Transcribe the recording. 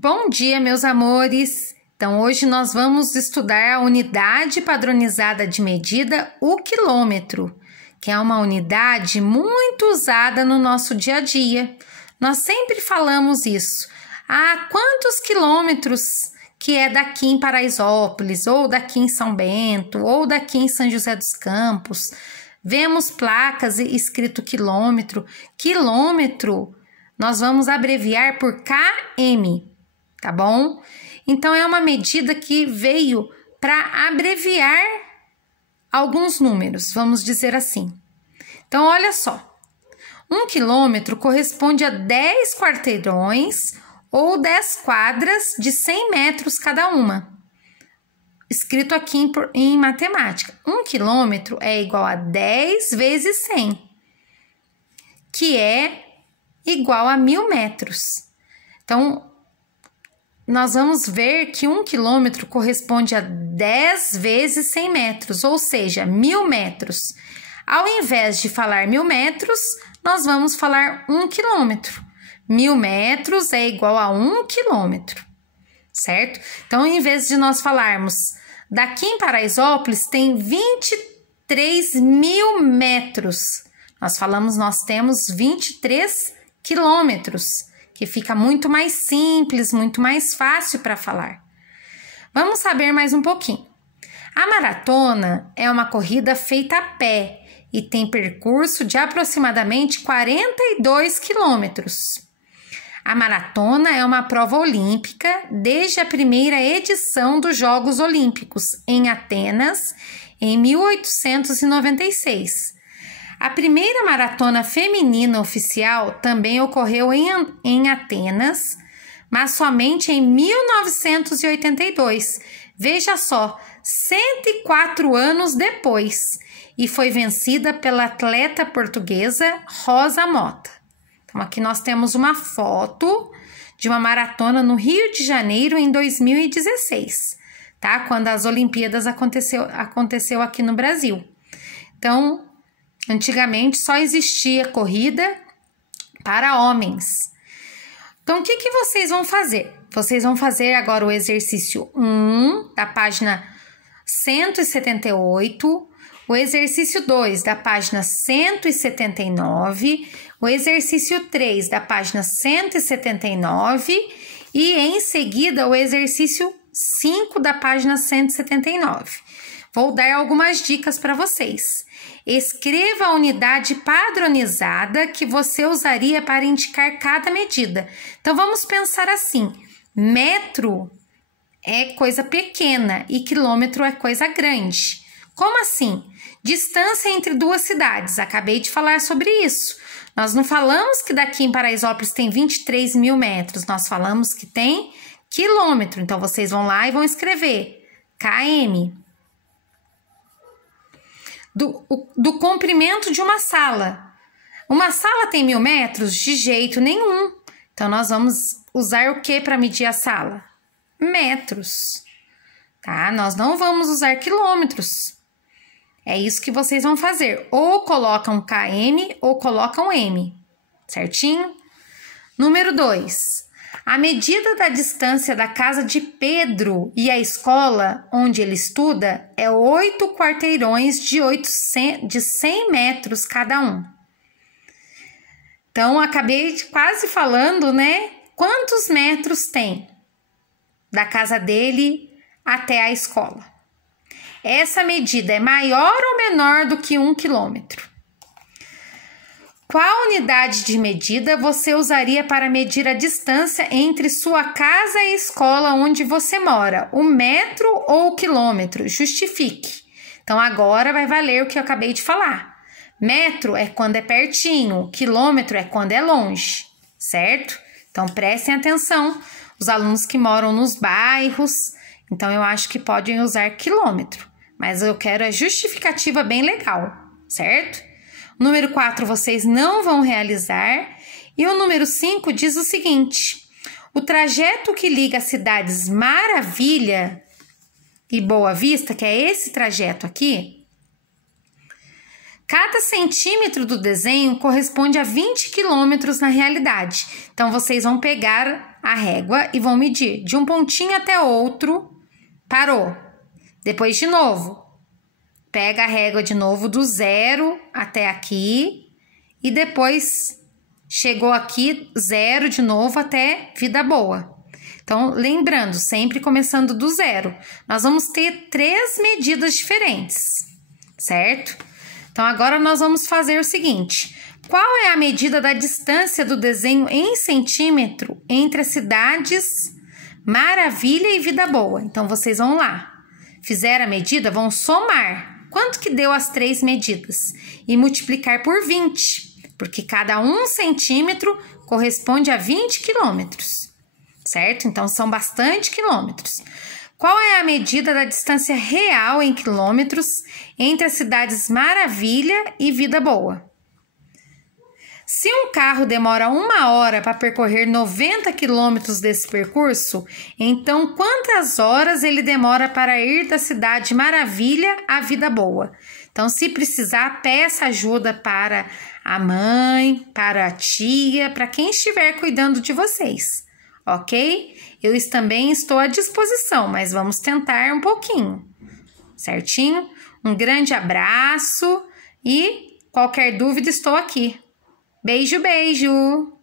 Bom dia, meus amores! Então, hoje nós vamos estudar a unidade padronizada de medida, o quilômetro, que é uma unidade muito usada no nosso dia a dia. Nós sempre falamos isso. Quantos quilômetros que é daqui em Paraisópolis, ou daqui em São Bento, ou daqui em São José dos Campos? Vemos placas escrito quilômetro. Quilômetro, nós vamos abreviar por km. Tá bom? Então, é uma medida que veio para abreviar alguns números, vamos dizer assim. Então, olha só. 1 quilômetro corresponde a 10 quarteirões ou 10 quadras de 100 metros cada uma. Escrito aqui em matemática. 1 quilômetro é igual a 10 vezes 100, que é igual a 1000 metros. Então, nós vamos ver que 1 quilômetro corresponde a 10 vezes 100 metros, ou seja, 1000 metros. Ao invés de falar 1000 metros, nós vamos falar 1 quilômetro. 1000 metros é igual a 1 quilômetro, certo? Então, em vez de nós falarmos daqui em Paraisópolis tem 23.000 metros, nós temos 23 quilômetros. Que fica muito mais simples, muito mais fácil para falar. Vamos saber mais um pouquinho. A maratona é uma corrida feita a pé e tem percurso de aproximadamente 42 quilômetros. A maratona é uma prova olímpica desde a primeira edição dos Jogos Olímpicos em Atenas, em 1896. A primeira maratona feminina oficial também ocorreu em Atenas, mas somente em 1982. Veja só, 104 anos depois, e foi vencida pela atleta portuguesa Rosa Mota. Então, aqui nós temos uma foto de uma maratona no Rio de Janeiro em 2016, tá? Quando as Olimpíadas aconteceu aqui no Brasil. Então, antigamente só existia corrida para homens. Então, o que vocês vão fazer? Vocês vão fazer agora o exercício 1 da página 178, o exercício 2 da página 179, o exercício 3 da página 179 e em seguida o exercício 5 da página 179. Vou dar algumas dicas para vocês. Escreva a unidade padronizada que você usaria para indicar cada medida. Então, vamos pensar assim: metro é coisa pequena e quilômetro é coisa grande. Como assim? Distância entre duas cidades. Acabei de falar sobre isso. Nós não falamos que daqui em Paraisópolis tem 23.000 metros. Nós falamos que tem quilômetro. Então, vocês vão lá e vão escrever km. Do comprimento de uma sala. Uma sala tem 1000 metros? De jeito nenhum. Então, nós vamos usar o que para medir a sala? Metros. Tá? Nós não vamos usar quilômetros. É isso que vocês vão fazer. Ou colocam km ou colocam m. Certinho? Número 2. A medida da distância da casa de Pedro e a escola onde ele estuda é 8 quarteirões de 100 metros cada um. Então, acabei quase falando, né? Quantos metros tem da casa dele até a escola? Essa medida é maior ou menor do que 1 quilômetro? Qual unidade de medida você usaria para medir a distância entre sua casa e a escola onde você mora? O metro ou o quilômetro? Justifique. Então, agora vai valer o que eu acabei de falar. Metro é quando é pertinho, quilômetro é quando é longe, certo? Então, prestem atenção. Os alunos que moram nos bairros, então eu acho que podem usar quilômetro. Mas eu quero a justificativa bem legal, certo? Número 4, vocês não vão realizar. E o número 5 diz o seguinte: o trajeto que liga as cidades Maravilha e Boa Vista, que é esse trajeto aqui, cada centímetro do desenho corresponde a 20 quilômetros na realidade. Então, vocês vão pegar a régua e vão medir de um pontinho até outro. Parou. Depois de novo. Pega a régua de novo do 0 até aqui e depois chegou aqui 0 de novo até Vida Boa. Então, lembrando, sempre começando do 0. Nós vamos ter 3 medidas diferentes, certo? Então, agora nós vamos fazer o seguinte. Qual é a medida da distância do desenho em centímetro entre as cidades Maravilha e Vida Boa? Então, vocês vão lá. Fizeram a medida, vão somar. Quanto que deu as 3 medidas? E multiplicar por 20, porque cada 1 centímetro corresponde a 20 quilômetros, certo? Então, são bastante quilômetros. Qual é a medida da distância real em quilômetros entre as cidades Maravilha e Vida Boa? Se um carro demora 1 hora para percorrer 90 quilômetros desse percurso, então quantas horas ele demora para ir da cidade Maravilha à Vida Boa? Então, se precisar, peça ajuda para a mãe, para a tia, para quem estiver cuidando de vocês, ok? Eu também estou à disposição, mas vamos tentar um pouquinho, certinho? Um grande abraço e qualquer dúvida estou aqui. Beijo, beijo!